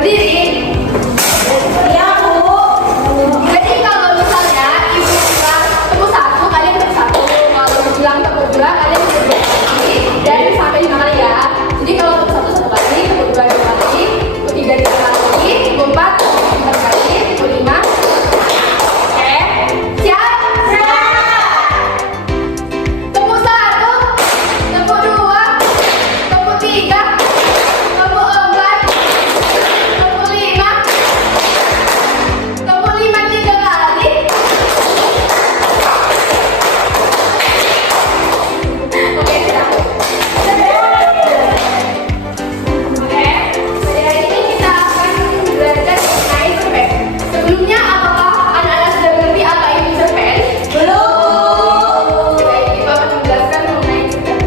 Berdiri. Iya, Bu. Jadi kalau misalnya ibu bilang tepuk satu, kalian tepuk satu. Kalau bilang tepuk dua, kalian tepuk dua kali. Dan sampai 5 kali ya. Jadi kalau tepuk satu kali, tepuk dua 2 kali, tepuk tiga 3 kali, tepuk empat 4 kali, tepuk lima. Oke, siap? Tepuk satu, tepuk dua, tepuk tiga, tepuk empat, tepuk lima, tepuk lima 3 kali. Oke, sudah. Oke, pada hari ini kita akan belajar mengenai cerpen. Sebelumnya, apakah anak-anak sudah mengerti apa itu cerpen? Belum. Baik, Ibu akan menjelaskan mengenai cerpen.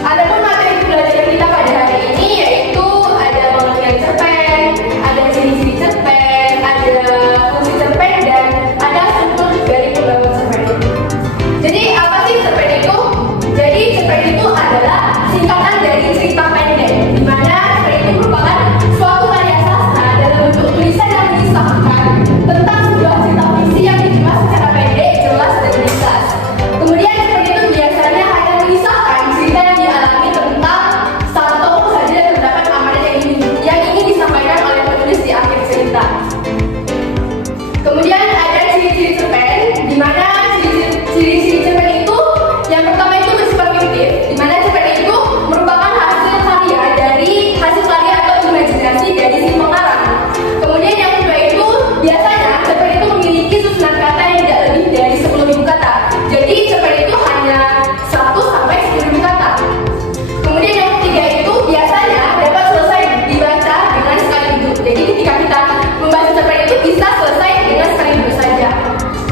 Adapun materi pembelajaran kita pada hari ini yaitu ada pengertian cerpen, ada ciri-ciri cerpen, ada fungsi cerpen, dan ada struktur dari pembangunan cerpen. Jadi apa sih cerpen itu? Jadi cerpen itu adalah singkatan dari cerita pendek, di mana cerpen itu merupakan suatu karya sastra dalam bentuk tulisan yang mengisahkan tentang sebuah cerita fiksi yang dikemas secara pendek, jelas, dan ringkas. Kemudian cerpen itu biasanya hanya mengisahkan cerita yang dialami tentang satu tokoh saja dan terdapat amanat yang ingin disampaikan oleh penulis di akhir cerita. Kemudian ada ciri-ciri cerpen, di mana ciri-ciri cerpen itu yang pertama itu bersifat fiktif, di mana cerpen itu merupakan hasil karya atau imajinasi dari si pengarang. Kemudian yang kedua itu biasanya cerpen itu memiliki susunan kata yang tidak lebih dari 10.000 kata. Jadi cerpen itu hanya 1 sampai 10.000 kata. Kemudian yang ketiga itu biasanya dapat selesai dibaca dengan sekali duduk. Jadi ketika kita membaca cerpen itu bisa selesai dengan sekali duduk saja.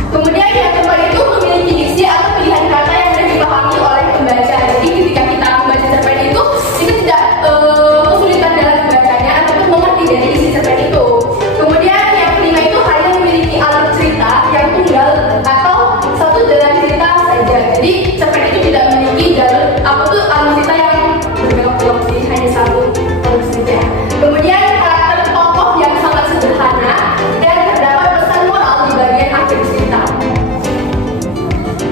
Kemudian yang keempat itu memiliki diksi atau pilihan kata yang mudah dipahami oleh pembaca. Jadi ketika kita membaca cerpen itu tidak kesulitan dalam membacanya ataupun mengerti dari isi cerpen itu. Kemudian yang kelima itu hanya memiliki alur cerita yang tunggal atau satu jalan cerita saja. Jadi cerpen itu tidak memiliki alur cerita yang berbelok-belok sih, hanya satu alur saja. Kemudian karakter tokoh yang sangat sederhana dan terdapat pesan moral di bagian akhir cerita.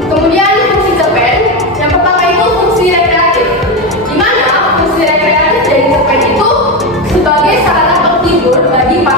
Kemudian fungsi cerpen, yang pertama itu fungsi rekreatif, di mana fungsi rekreatif dari cerpen itu sebagai sarana penghibur bagi para